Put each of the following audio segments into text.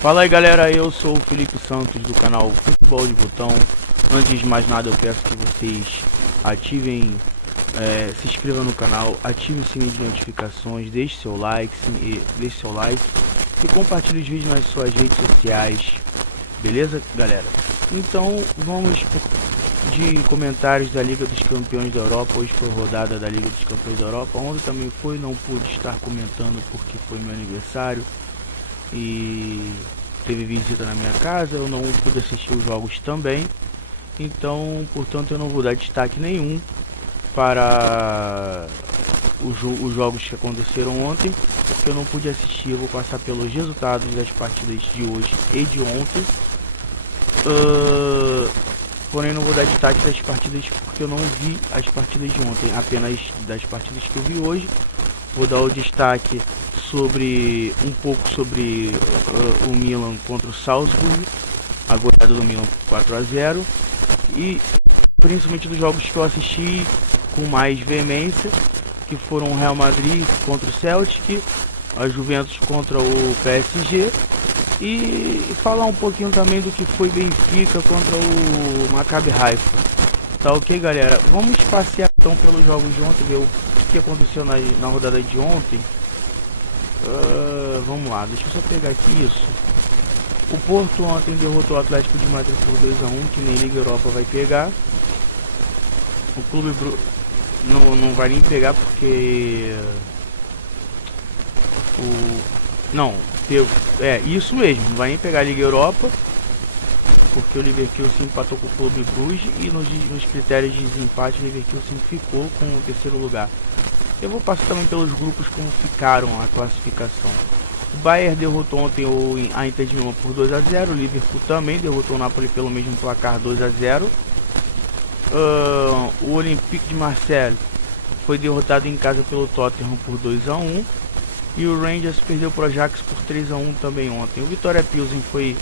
Fala aí galera, eu sou o Felipe Santos do canal Futebol de Botão. Antes de mais nada eu peço que vocês ativem, se inscrevam no canal, ativem o sininho de notificações, deixe seu like e compartilhe os vídeos nas suas redes sociais, beleza galera? Então vamos de comentários da Liga dos Campeões da Europa. Hoje foi rodada da Liga dos Campeões da Europa, ontem também foi, não pude estar comentando porque foi meu aniversário e teve visita na minha casa, eu não pude assistir os jogos também, então portanto eu não vou dar destaque nenhum para os jogos que aconteceram ontem, porque eu não pude assistir. Eu vou passar pelos resultados das partidas de hoje e de ontem, porém não vou dar destaque das partidas porque eu não vi as partidas de ontem, apenas das partidas que eu vi hoje. Vou dar o destaque sobre um pouco sobre o Milan contra o Salzburg, a goleada do Milan por 4 a 0, e principalmente dos jogos que eu assisti com mais veemência, que foram o Real Madrid contra o Celtic, a Juventus contra o PSG, e falar um pouquinho também do que foi Benfica contra o Maccabi Haifa. Tá ok galera? Vamos passear então pelos jogos de ontem, ver o que aconteceu na rodada de ontem. Vamos lá, deixa eu só pegar aqui isso. O Porto ontem derrotou o Atlético de Madrid por 2 a 1, que nem Liga Europa vai pegar. O Clube não vai nem pegar porque isso mesmo, não vai nem pegar a Liga Europa, porque o Leverkusen empatou com o Clube Bruges e nos critérios de desempate o Leverkusen ficou com o terceiro lugar. Eu vou passar também pelos grupos como ficaram a classificação. O Bayern derrotou ontem a Inter de Milão por 2 a 0, o Liverpool também derrotou o Napoli pelo mesmo placar 2 a 0. O Olympique de Marseille foi derrotado em casa pelo Tottenham por 2 a 1 e o Rangers perdeu para o Ajax por 3 a 1 também ontem. O Vitória Pilsen foi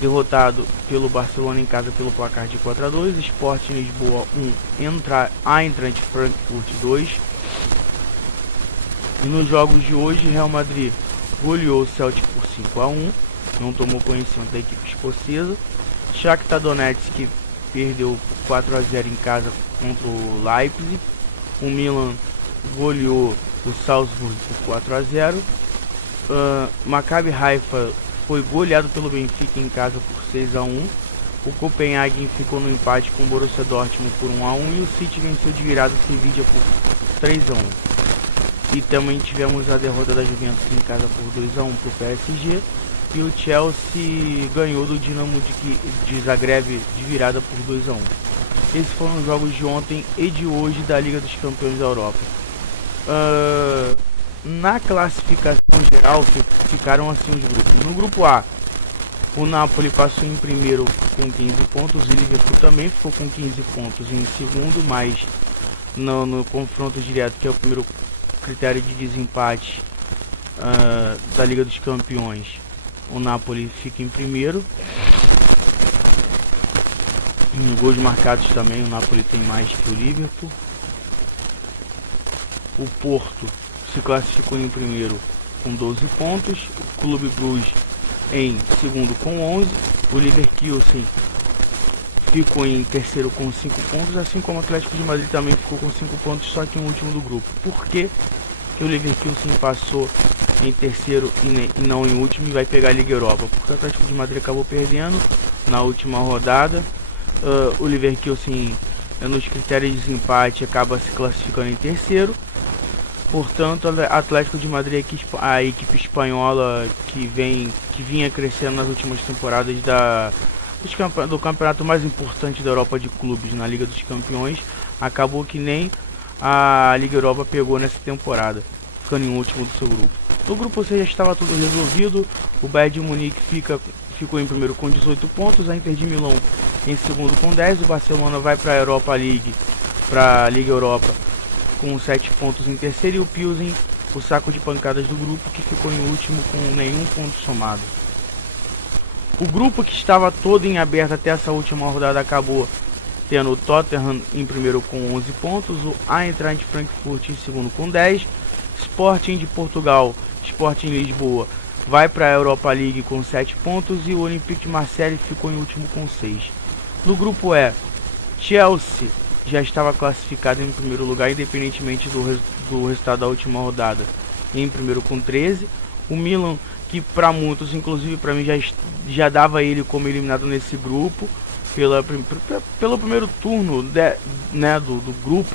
derrotado pelo Barcelona em casa pelo placar de 4 a 2, Sporting Lisboa 1, Eintracht Frankfurt 2. E nos jogos de hoje, Real Madrid goleou o Celtic por 5 a 1, não tomou conhecimento da equipe escocesa. Shakhtar Donetsk perdeu por 4 a 0 em casa contra o Leipzig. O Milan goleou o Salzburg por 4 a 0. Maccabi Haifa foi goleado pelo Benfica em casa por 6 a 1. O Copenhagen ficou no empate com o Borussia Dortmund por 1 a 1 e o City venceu de virada o Sevilla por 3 a 1. E também tivemos a derrota da Juventus em casa por 2 a 1 para o PSG. E o Chelsea ganhou do Dinamo de Zagreb de virada por 2 a 1. Esses foram os jogos de ontem e de hoje da Liga dos Campeões da Europa. Na classificação geral ficaram assim os grupos. No grupo A, o Napoli passou em primeiro com 15 pontos. O Liverpool também ficou com 15 pontos em segundo, mas no confronto direto, que é o primeiro critério de desempate da Liga dos Campeões, o Napoli fica em primeiro. Em gols marcados também o Napoli tem mais que o Liverpool. O Porto se classificou em primeiro com 12 pontos, o Clube Bruges em segundo com 11, o Leverkusen ficou em terceiro com 5 pontos, assim como o Atlético de Madrid também ficou com 5 pontos, só que em último do grupo. Por que o Leverkusen passou em terceiro e não em último e vai pegar a Liga Europa? Porque o Atlético de Madrid acabou perdendo na última rodada. O Leverkusen, nos critérios de desempate, acaba se classificando em terceiro. Portanto, o Atlético de Madrid, a equipe espanhola que vinha crescendo nas últimas temporadas do campeonato mais importante da Europa de clubes, na Liga dos Campeões, acabou que nem a Liga Europa pegou nessa temporada, ficando em último do seu grupo. No grupo C já estava tudo resolvido. O Bayern de Munique ficou em primeiro com 18 pontos, a Inter de Milão em segundo com 10, o Barcelona vai para a Europa League, para a Liga Europa, com 7 pontos em terceiro, e o Pilsen, o saco de pancadas do grupo, que ficou em último com nenhum ponto somado. O grupo que estava todo em aberto até essa última rodada acabou tendo o Tottenham em primeiro com 11 pontos, o Eintracht Frankfurt em segundo com 10, Sporting de Portugal, Sporting Lisboa vai para a Europa League com 7 pontos e o Olympique de Marseille ficou em último com 6. No grupo E, Chelsea já estava classificado em primeiro lugar, independentemente do resultado da última rodada, em primeiro com 13. O Milan, que para muitos, inclusive para mim, já dava ele como eliminado nesse grupo, pelo primeiro turno do grupo.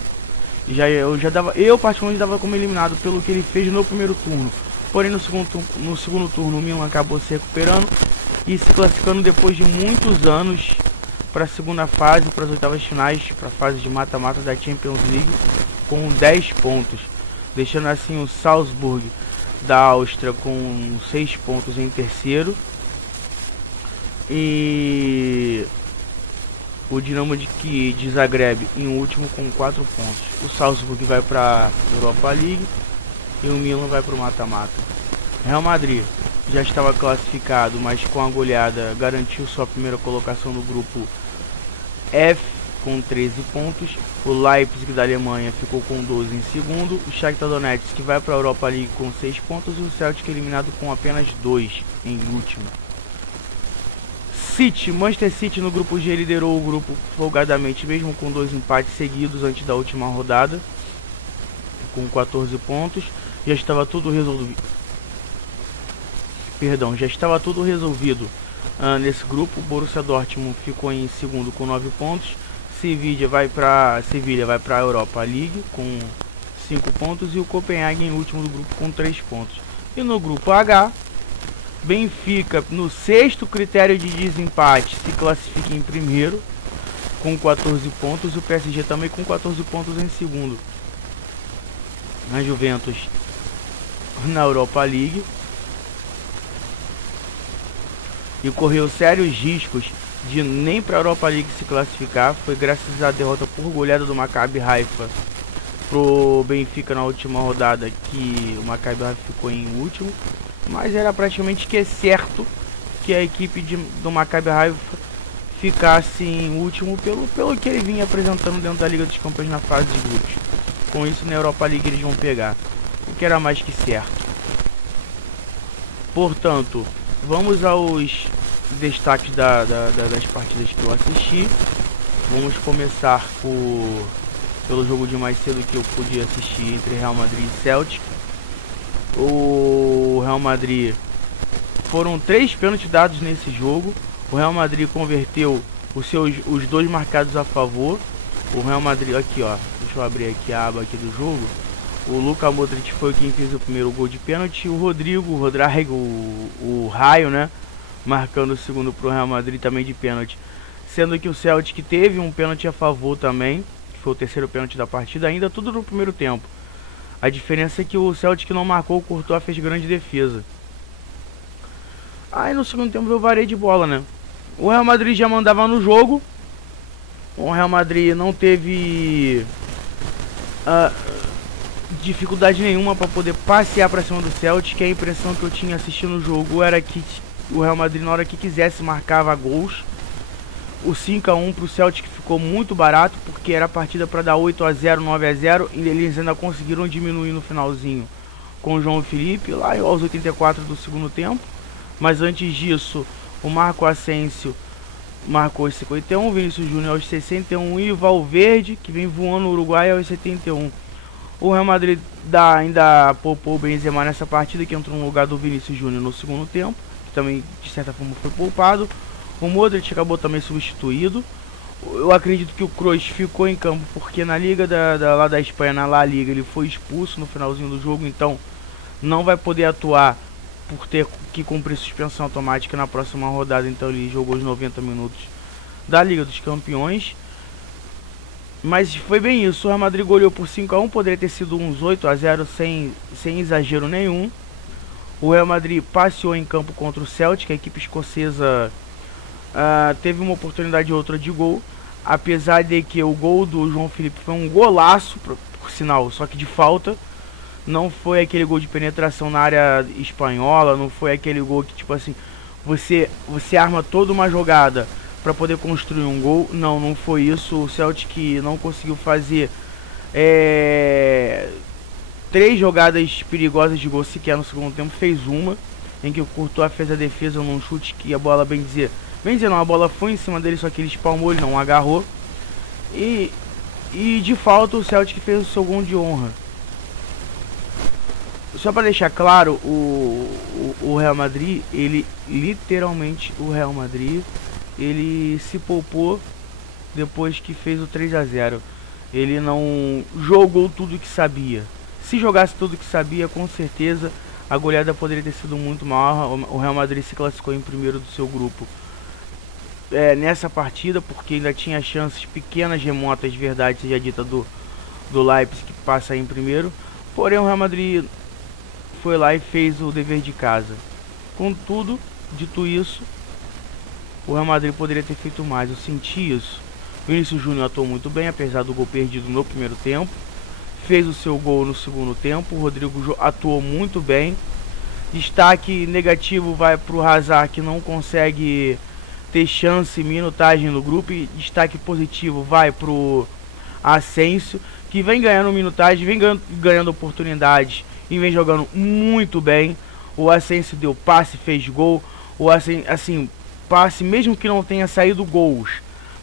Eu particularmente dava como eliminado pelo que ele fez no primeiro turno. Porém no segundo turno o Milan acabou se recuperando e se classificando depois de muitos anos para a segunda fase, para as oitavas finais, para a fase de mata-mata da Champions League, com 10 pontos, deixando assim o Salzburg da Áustria com 6 pontos em terceiro e o Dinamo de Zagreb em último com 4 pontos. O Salzburg vai para a Europa League e o Milan vai para o mata-mata. Real Madrid já estava classificado, mas com a goleada garantiu sua primeira colocação no grupo F com 13 pontos. O Leipzig da Alemanha ficou com 12 em segundo. O Shakhtar Donetsk que vai para a Europa League com 6 pontos e o Celtic eliminado com apenas 2 em último. Manchester City no grupo G liderou o grupo folgadamente, mesmo com 2 empates seguidos antes da última rodada, com 14 pontos. Já estava tudo resolvido nesse grupo. Borussia Dortmund ficou em segundo com 9 pontos. Sevilha vai para a Europa League com 5 pontos e o Copenhague em último do grupo com 3 pontos. E no grupo H, Benfica, no sexto critério de desempate, se classifica em primeiro com 14 pontos e o PSG também com 14 pontos em segundo. A Juventus na Europa League e correu sérios riscos de nem para a Europa League se classificar. Foi graças à derrota por goleada do Maccabi Haifa pro Benfica na última rodada que o Maccabi Haifa ficou em último, mas era praticamente que é certo que a equipe do Maccabi Haifa ficasse em último pelo que ele vinha apresentando dentro da Liga dos Campeões na fase de grupos. Com isso na Europa League eles vão pegar, o que era mais que certo. Portanto, vamos aos destaques das partidas que eu assisti. Vamos começar pelo jogo de mais cedo que eu pude assistir entre Real Madrid e Celtic. O Real Madrid, foram 3 pênaltis dados nesse jogo. O Real Madrid converteu os 2 marcados a favor. O Real Madrid, aqui ó, deixa eu abrir aqui a aba aqui do jogo. O Luka Modric foi quem fez o primeiro gol de pênalti. O Rodrigo, o Raio, né, marcando o segundo pro Real Madrid também de pênalti. Sendo que o Celtic teve um pênalti a favor também, que foi o terceiro pênalti da partida, ainda tudo no primeiro tempo. A diferença é que o Celtic não marcou, o Courtois fez grande defesa. Aí no segundo tempo eu varei de bola, né. O Real Madrid já mandava no jogo. O Real Madrid não teve dificuldade nenhuma para poder passear para cima do Celtic. A impressão que eu tinha assistindo o jogo era que o Real Madrid, na hora que quisesse, marcava gols. O 5-1 para o Celtic ficou muito barato, porque era a partida para dar 8-0, 9-0, e eles ainda conseguiram diminuir no finalzinho com o João Felipe, lá aos 84 do segundo tempo. Mas antes disso, o Marco Asensio marcou aos 51, Vinícius Júnior aos 61 e o Valverde, que vem voando no Uruguai, aos 71. O Real Madrid ainda poupou o Benzema nessa partida, que entrou no lugar do Vinícius Júnior no segundo tempo, que também de certa forma foi poupado. O Modric acabou também substituído. Eu acredito que o Kroos ficou em campo porque na Liga lá da Espanha, na La Liga, ele foi expulso no finalzinho do jogo, então não vai poder atuar por ter que cumprir suspensão automática na próxima rodada. Então ele jogou os 90 minutos da Liga dos Campeões. Mas foi bem isso, o Real Madrid goleou por 5-1, poderia ter sido uns 8-0 sem exagero nenhum. O Real Madrid passeou em campo contra o Celtic, a equipe escocesa teve uma oportunidade ou outra de gol, apesar de que o gol do João Felipe foi um golaço, por sinal, só que de falta. Não foi aquele gol de penetração na área espanhola, não foi aquele gol que tipo assim, você arma toda uma jogada para poder construir um gol. Não foi isso. O Celtic não conseguiu fazer 3 jogadas perigosas de gol sequer no segundo tempo, fez uma. em que o Courtois fez a defesa num chute que a bola, bem dizer não, a bola foi em cima dele, só que ele espalmou, ele não agarrou. E de falta o Celtic fez o seu gol de honra. Só para deixar claro, o Real Madrid, ele literalmente, o Real Madrid, ele se poupou depois que fez o 3 a 0. Ele não jogou tudo que sabia. Se jogasse tudo que sabia, com certeza a goleada poderia ter sido muito maior. O Real Madrid se classificou em primeiro do seu grupo nessa partida, porque ainda tinha chances pequenas, remotas, verdade seja dita, do Leipzig, que passa em primeiro. Porém o Real Madrid foi lá e fez o dever de casa. Contudo, dito isso, o Real Madrid poderia ter feito mais, eu senti isso. Vinícius Júnior atuou muito bem, apesar do gol perdido no primeiro tempo. Fez o seu gol no segundo tempo. O Rodrigo atuou muito bem. Destaque negativo vai para o Hazard, que não consegue ter chance e minutagem no grupo. E destaque positivo vai para o Asensio, que vem ganhando minutagem, vem ganhando oportunidades e vem jogando muito bem. O Asensio deu passe, fez gol. O Asensio, assim, passe mesmo que não tenha saído gols,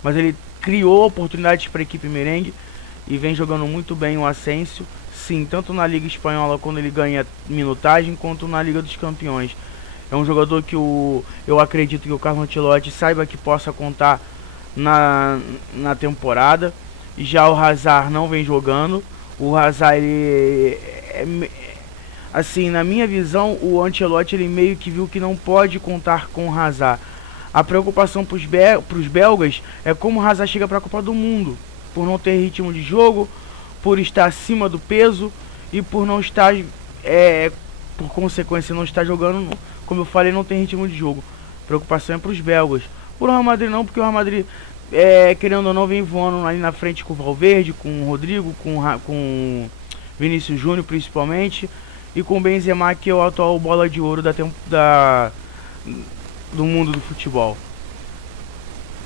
mas ele criou oportunidades para a equipe merengue e vem jogando muito bem o Asensio. Sim, tanto na Liga Espanhola, quando ele ganha minutagem, quanto na Liga dos Campeões. É um jogador que eu acredito que o Carlo Ancelotti saiba que possa contar na temporada. Já o Hazard não vem jogando. O Hazard, ele assim, na minha visão, o Ancelotti ele meio que viu que não pode contar com o Hazard. A preocupação para os belgas é como o Hazard chega para a Copa do Mundo, por não ter ritmo de jogo, por estar acima do peso e por não estar, por consequência, não estar jogando, como eu falei, não tem ritmo de jogo. A preocupação é para os belgas. Por Real Madrid não, porque o Real Madrid, querendo ou não, vem voando ali na frente com o Valverde, com o Rodrigo, com Vinícius Júnior principalmente, e com o Benzema, que é o atual bola de ouro do mundo do futebol.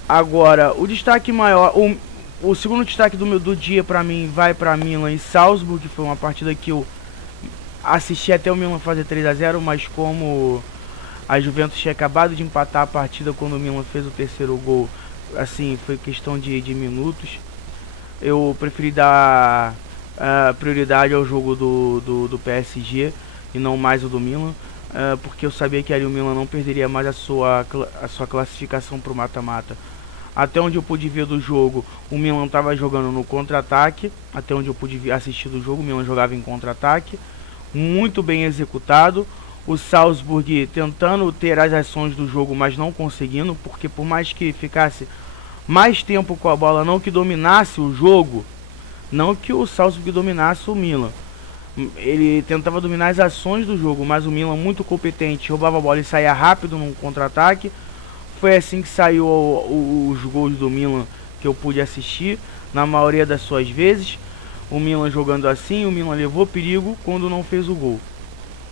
Agora, o destaque maior, o segundo destaque do dia pra mim vai pra Milan e Salzburg, que foi uma partida que eu assisti até o Milan fazer 3 a 0, mas como a Juventus tinha acabado de empatar a partida quando o Milan fez o terceiro gol, assim, foi questão de minutos, eu preferi dar prioridade ao jogo do PSG e não mais o do Milan. Porque eu sabia que ali o Milan não perderia mais a sua classificação para o mata-mata. Até onde eu pude ver do jogo, o Milan estava jogando no contra-ataque. Até onde eu pude assistir do jogo, o Milan jogava em contra-ataque, muito bem executado. O Salzburg tentando ter as ações do jogo, mas não conseguindo, porque por mais que ficasse mais tempo com a bola, não que dominasse o jogo, não que o Salzburg dominasse o Milan. Ele tentava dominar as ações do jogo, mas o Milan, muito competente, roubava a bola e saía rápido num contra-ataque. Foi assim que saiu os gols do Milan que eu pude assistir, na maioria das suas vezes. O Milan jogando assim, o Milan levou perigo quando não fez o gol,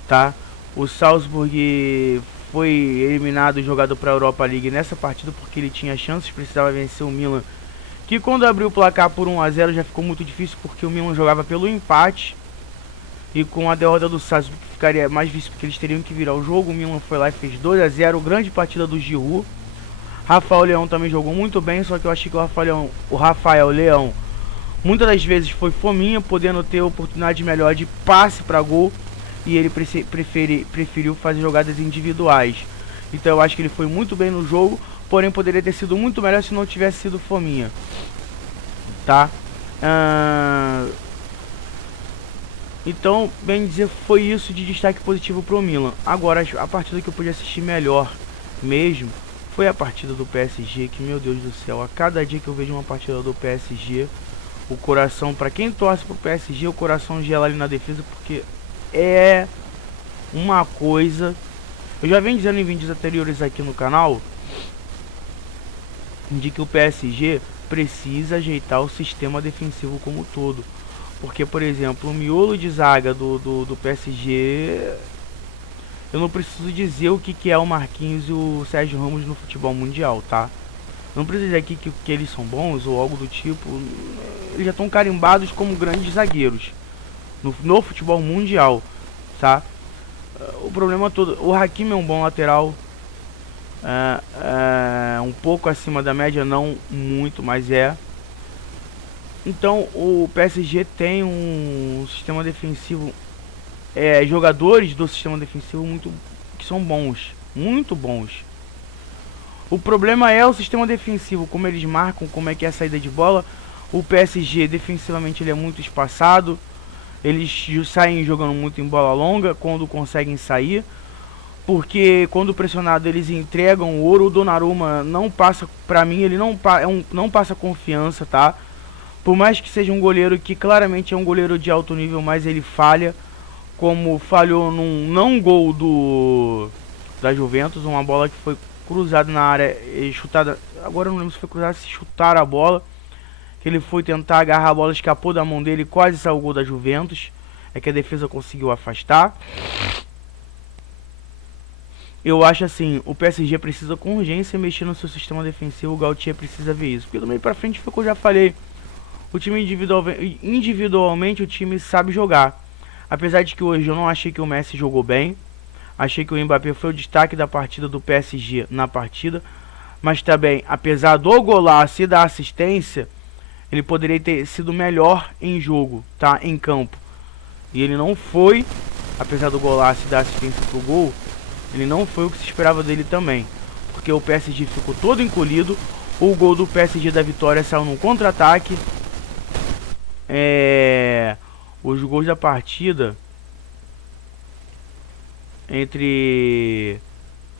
tá? O Salzburg foi eliminado e jogado para a Europa League nessa partida porque ele tinha chances, precisava vencer o Milan, que quando abriu o placar por 1 a 0 já ficou muito difícil, porque o Milan jogava pelo empate. E com a derrota do Salzburg ficaria mais difícil, porque eles teriam que virar o jogo. O Milan foi lá e fez 2 a 0, grande partida do Giroud. Rafael Leão também jogou muito bem, só que eu achei que o Rafael Leão muitas das vezes foi fominha, podendo ter oportunidade melhor de passe para gol, e ele preferiu fazer jogadas individuais. Então eu acho que ele foi muito bem no jogo, porém poderia ter sido muito melhor se não tivesse sido fominha, tá? Então, bem dizer, foi isso de destaque positivo pro Milan. Agora, a partida que eu pude assistir melhor mesmo foi a partida do PSG, que, meu Deus do céu, a cada dia que eu vejo uma partida do PSG, o coração, pra quem torce pro PSG, o coração gela ali na defesa, porque é uma coisa... Eu já venho dizendo em vídeos anteriores aqui no canal, de que o PSG precisa ajeitar o sistema defensivo como um todo. Porque, por exemplo, o miolo de zaga do PSG, eu não preciso dizer o que é o Marquinhos e o Sérgio Ramos no futebol mundial, tá? Não preciso dizer aqui que eles são bons ou algo do tipo. Eles já estão carimbados como grandes zagueiros no futebol mundial, tá? o problema todo, o Hakimi é um bom lateral, um pouco acima da média, não muito, mas é. Então o PSG tem um sistema defensivo, jogadores do sistema defensivo que são bons, muito bons. O problema é o sistema defensivo, como eles marcam, como é que é a saída de bola. O PSG defensivamente ele é muito espaçado, eles saem jogando muito em bola longa quando conseguem sair, porque quando pressionado eles entregam o ouro. O Donnarumma não passa, pra mim ele não passa confiança, tá? Por mais que seja um goleiro que claramente é um goleiro de alto nível, mas ele falha, como falhou num não gol da Juventus, uma bola que foi cruzada na área e chutada, agora eu não lembro se foi cruzada, se chutaram a bola, que ele foi tentar agarrar a bola, escapou da mão dele e quase saiu o gol da Juventus, é que a defesa conseguiu afastar. Eu acho assim, o PSG precisa com urgência mexer no seu sistema defensivo, o Galtier precisa ver isso, porque do meio pra frente foi o que eu já falei, o time individualmente o time sabe jogar, apesar de que hoje eu não achei que o Messi jogou bem, achei que o Mbappé foi o destaque da partida do PSG na partida, mas também, apesar do golaço e da assistência, ele poderia ter sido melhor em jogo, tá, em campo, e ele não foi, apesar do golaço e da assistência pro gol, ele não foi o que se esperava dele também, porque o PSG ficou todo encolhido. O gol do PSG da vitória saiu num contra-ataque. Os gols da partida entre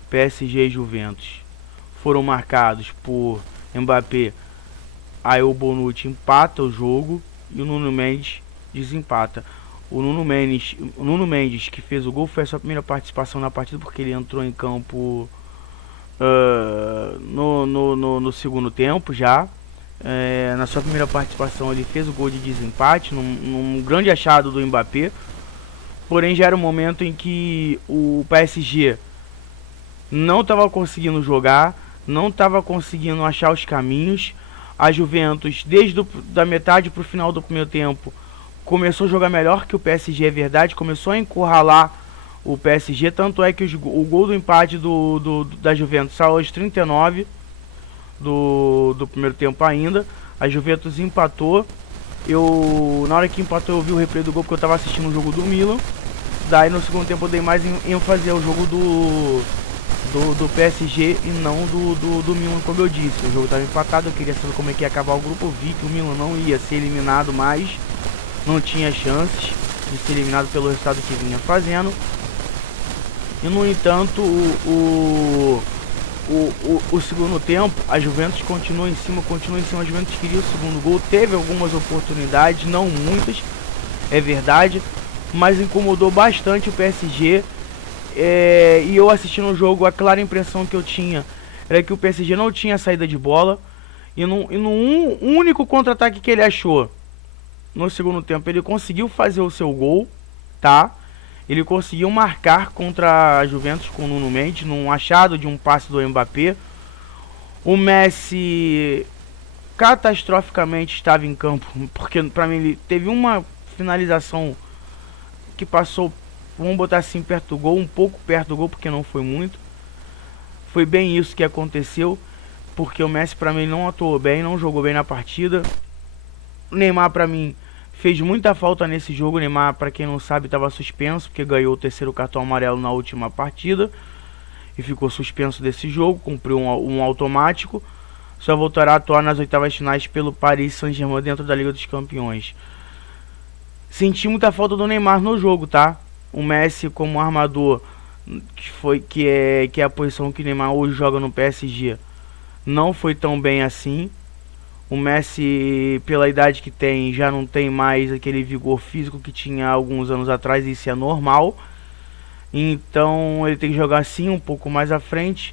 PSG e Juventus foram marcados por Mbappé. Aí o Bonucci empata o jogo e o Nuno Mendes desempata. O Nuno Mendes, que fez o gol, foi a sua primeira participação na partida, porque ele entrou em campo no segundo tempo já. Na sua primeira participação ele fez o gol de desempate, num grande achado do Mbappé. Porém já era um momento em que o PSG não estava conseguindo jogar, não estava conseguindo achar os caminhos. A Juventus, desde da metade para o final do primeiro tempo, começou a jogar melhor que o PSG, é verdade, começou a encurralar o PSG, tanto é que o gol do empate da Juventus saiu aos 39 do primeiro tempo ainda. A Juventus empatou, na hora que empatou eu vi o replay do gol porque eu estava assistindo o jogo do Milan. Daí no segundo tempo eu dei mais ênfase ao jogo do PSG e não do Milan, como eu disse. O jogo estava empatado, eu queria saber como é que ia acabar o grupo, eu vi que o Milan não ia ser eliminado mais, não tinha chances de ser eliminado pelo resultado que vinha fazendo. E no entanto, o segundo tempo, a Juventus continuou em cima, a Juventus queria o segundo gol, teve algumas oportunidades, não muitas, é verdade, mas incomodou bastante o PSG. E eu assistindo o jogo, a clara impressão que eu tinha era que o PSG não tinha saída de bola, e no único contra-ataque que ele achou no segundo tempo, ele conseguiu fazer o seu gol, tá? Ele conseguiu marcar contra a Juventus com o Nuno Mendes, num achado de um passe do Mbappé. O Messi catastroficamente estava em campo, porque pra mim ele teve uma finalização que passou, vamos botar assim, perto do gol, um pouco perto do gol, porque não foi muito. Foi bem isso que aconteceu, porque o Messi pra mim não atuou bem, não jogou bem na partida. O Neymar pra mim fez muita falta nesse jogo. O Neymar, pra quem não sabe, estava suspenso, porque ganhou o terceiro cartão amarelo na última partida e ficou suspenso desse jogo, cumpriu um automático. Só voltará a atuar nas oitavas finais pelo Paris Saint-Germain dentro da Liga dos Campeões. Senti muita falta do Neymar no jogo, tá? O Messi como armador, que é a posição que o Neymar hoje joga no PSG, não foi tão bem assim. O Messi, pela idade que tem, já não tem mais aquele vigor físico que tinha alguns anos atrás, e isso é normal. Então ele tem que jogar assim um pouco mais à frente.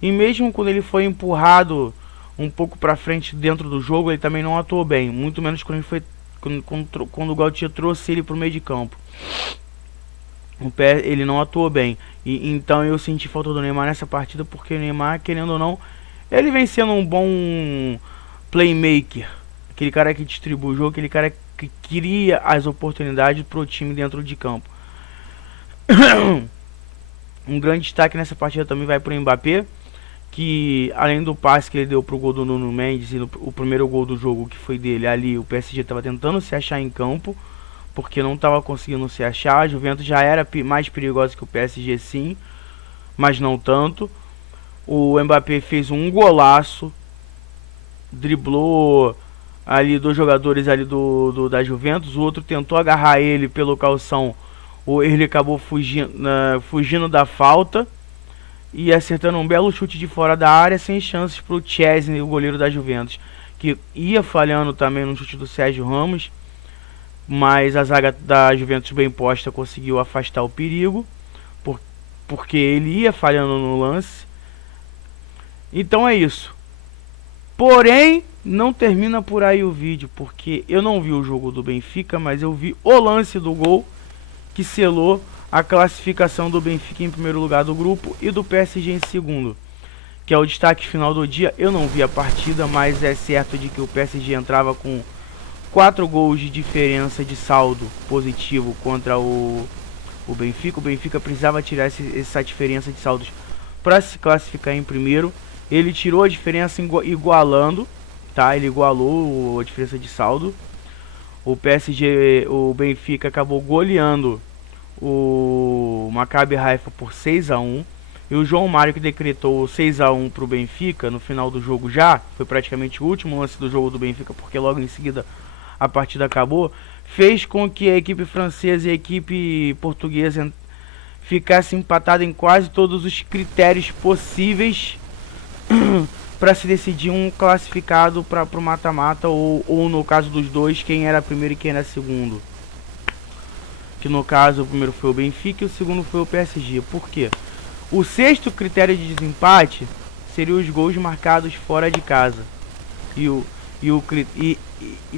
E mesmo quando ele foi empurrado um pouco para frente dentro do jogo, ele também não atuou bem. Muito menos quando o Galtier trouxe ele para o meio de campo. Ele não atuou bem. Então eu senti falta do Neymar nessa partida, porque o Neymar, querendo ou não, ele vem sendo um bom playmaker, aquele cara que distribui o jogo, aquele cara que cria as oportunidades pro time dentro de campo. Um grande destaque nessa partida também vai para o Mbappé, que além do passe que ele deu pro gol do Nuno Mendes e o primeiro gol do jogo que foi dele ali, o PSG estava tentando se achar em campo, porque não estava conseguindo se achar. A Juventus já era mais perigosa que o PSG, sim, mas não tanto. O Mbappé fez um golaço, driblou ali dois jogadores ali da Juventus, o outro tentou agarrar ele pelo calção, ele acabou fugindo da falta e acertando um belo chute de fora da área, sem chances para o Chesney, o goleiro da Juventus, que ia falhando também no chute do Sérgio Ramos, mas a zaga da Juventus bem posta conseguiu afastar o perigo, porque ele ia falhando no lance. Então é isso. Porém, não termina por aí o vídeo, porque eu não vi o jogo do Benfica, mas eu vi o lance do gol que selou a classificação do Benfica em primeiro lugar do grupo e do PSG em segundo, que é o destaque final do dia. Eu não vi a partida, mas é certo de que o PSG entrava com 4 gols de diferença de saldo positivo contra o Benfica. O Benfica precisava tirar essa diferença de saldos para se classificar em primeiro. Ele tirou a diferença igualando, tá? Ele igualou a diferença de saldo. O PSG, o Benfica acabou goleando o Maccabi Haifa por 6-1. E o João Mário, que decretou 6-1 para o Benfica no final do jogo, já foi praticamente o último lance do jogo do Benfica, porque logo em seguida a partida acabou, fez com que a equipe francesa e a equipe portuguesa ficassem empatadas em quase todos os critérios possíveis para se decidir um classificado para o mata-mata, ou no caso dos dois, quem era primeiro e quem era segundo. Que no caso o primeiro foi o Benfica e o segundo foi o PSG. Por quê? O sexto critério de desempate seria os gols marcados fora de casa. E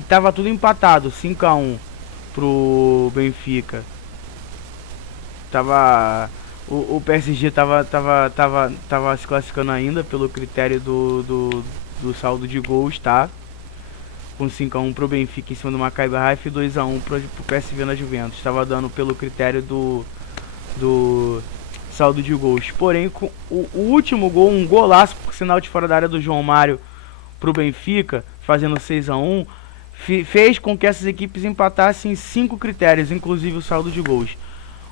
tava tudo empatado, 5-1 pro Benfica. O PSG tava se classificando ainda pelo critério do saldo de gols, tá? Com 5-1 pro Benfica em cima do Maccabi Haifa e 2-1 pro PSV na Juventus. Estava dando pelo critério do saldo de gols. Porém, com o último gol, um golaço por sinal de fora da área do João Mário pro Benfica, fazendo 6-1, fez com que essas equipes empatassem em 5 critérios, inclusive o saldo de gols.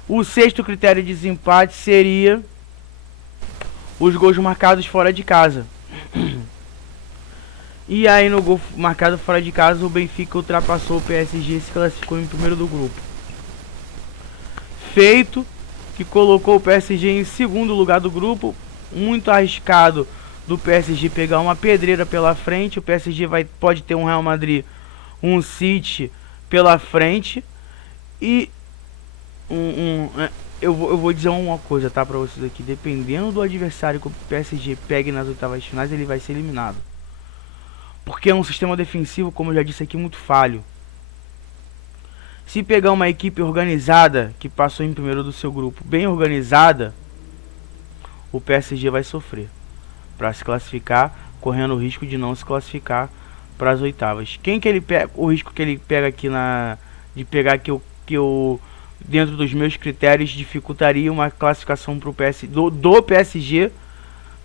O sexto critério de desempate seria os gols marcados fora de casa. E aí no gol marcado fora de casa, o Benfica ultrapassou o PSG e se classificou em primeiro do grupo. Feito que colocou o PSG em segundo lugar do grupo. Muito arriscado do PSG pegar uma pedreira pela frente. O PSG pode ter um Real Madrid, um City pela frente. E eu vou dizer uma coisa, tá, pra vocês aqui. Dependendo do adversário que o PSG pegue nas oitavas finais, ele vai ser eliminado. Porque é um sistema defensivo, como eu já disse aqui, muito falho. Se pegar uma equipe organizada, que passou em primeiro do seu grupo, bem organizada, o PSG vai sofrer para se classificar, correndo o risco de não se classificar para as oitavas. Quem que ele pega? O risco que ele pega aqui de pegar que eu dentro dos meus critérios dificultaria uma classificação pro do PSG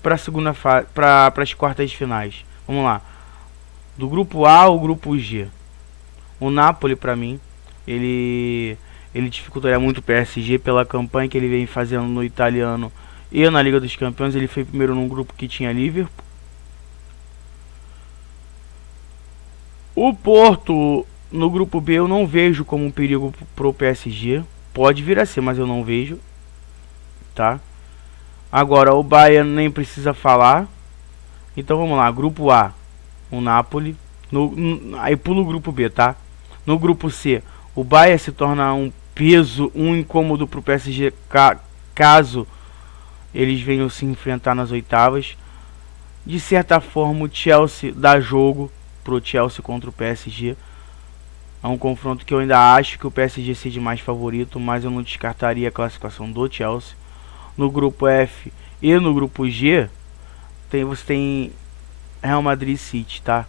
para a segunda fase, para as quartas de finais. Vamos lá. Do grupo A ao grupo G. O Napoli, para mim, ele dificultaria muito o PSG pela campanha que ele vem fazendo no italiano e na Liga dos Campeões. Ele foi primeiro num grupo que tinha Liverpool. O Porto no grupo B eu não vejo como um perigo pro PSG. Pode vir a ser, mas eu não vejo, tá? Agora o Bayern nem precisa falar. Então vamos lá, grupo A, o Napoli. Aí pulo o grupo B, tá? No grupo C, o Bayern se torna um peso, um incômodo pro PSG caso eles venham se enfrentar nas oitavas. De certa forma, o Chelsea dá jogo pro Chelsea contra o PSG. É um confronto que eu ainda acho que o PSG seja mais favorito, mas eu não descartaria a classificação do Chelsea. No grupo F e no grupo G, você tem Real Madrid e City, tá?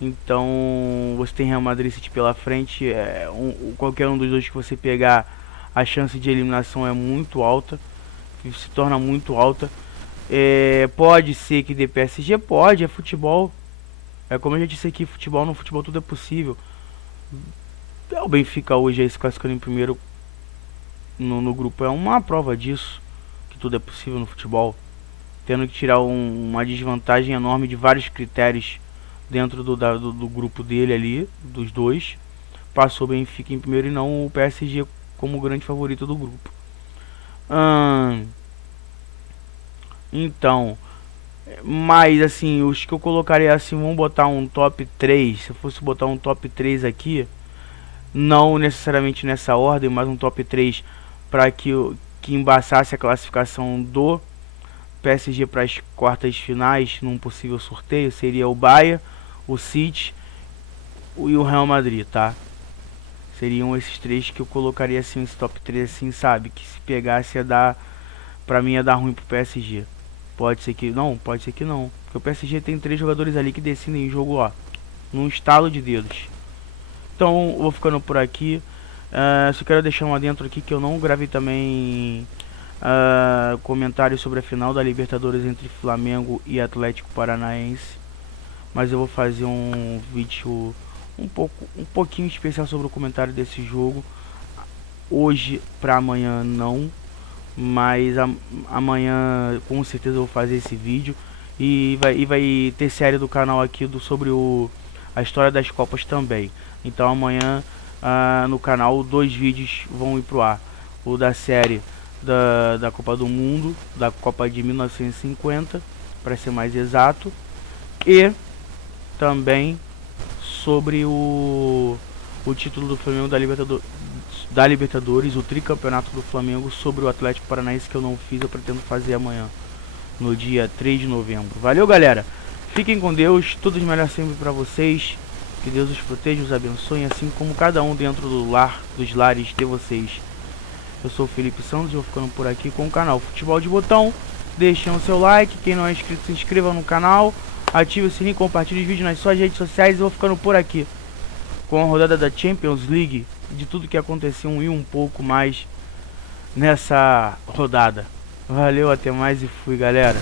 Então, você tem Real Madrid e City pela frente. Qualquer um dos dois que você pegar, a chance de eliminação é muito alta. se torna muito alta. Pode ser que dê PSG? Pode, é futebol. É como eu já disse aqui, futebol, no futebol tudo é possível. O Benfica hoje aí se classificando em primeiro no grupo é uma prova disso, que tudo é possível no futebol. Tendo que tirar uma desvantagem enorme de vários critérios dentro do grupo dele ali, dos dois. Passou o Benfica em primeiro e não o PSG como grande favorito do grupo. Então, mas assim, os que eu colocaria assim, vamos botar um top 3. Se eu fosse botar um top 3 aqui, não necessariamente nessa ordem, mas um top 3 para que embaçasse a classificação do PSG para as quartas finais num possível sorteio, seria o Bayern, o City e o Real Madrid, tá? Seriam esses três que eu colocaria assim, esse top 3 assim, sabe? Que se pegasse ia dar, pra mim ia dar ruim pro PSG. Pode ser que não, pode ser que não. Porque o PSG tem 3 jogadores ali que decidem o jogo, ó, num estalo de dedos. Então, vou ficando por aqui. Só quero deixar um adentro aqui que eu não gravei também comentários sobre a final da Libertadores entre Flamengo e Atlético Paranaense. Mas eu vou fazer um vídeo um pouquinho especial sobre o comentário desse jogo. Hoje para amanhã não, mas amanhã com certeza eu vou fazer esse vídeo. E vai ter série do canal aqui sobre a história das Copas também. Então amanhã no canal 2 vídeos vão ir pro ar. O da série da Copa do Mundo, da Copa de 1950, para ser mais exato. E também sobre o título do Flamengo da Libertadores, o tricampeonato do Flamengo sobre o Atlético Paranaense, que eu não fiz, eu pretendo fazer amanhã, no dia 3 de novembro. Valeu, galera! Fiquem com Deus, tudo de melhor sempre para vocês. Que Deus os proteja, os abençoe, assim como cada um dentro dos lares de vocês. Eu sou o Felipe Santos e vou ficando por aqui com o canal Futebol de Botão. Deixem o seu like, quem não é inscrito se inscreva no canal, ative o sininho, compartilhe os vídeos nas suas redes sociais. E vou ficando por aqui com a rodada da Champions League, de tudo que aconteceu e um pouco mais nessa rodada. Valeu, até mais e fui, galera.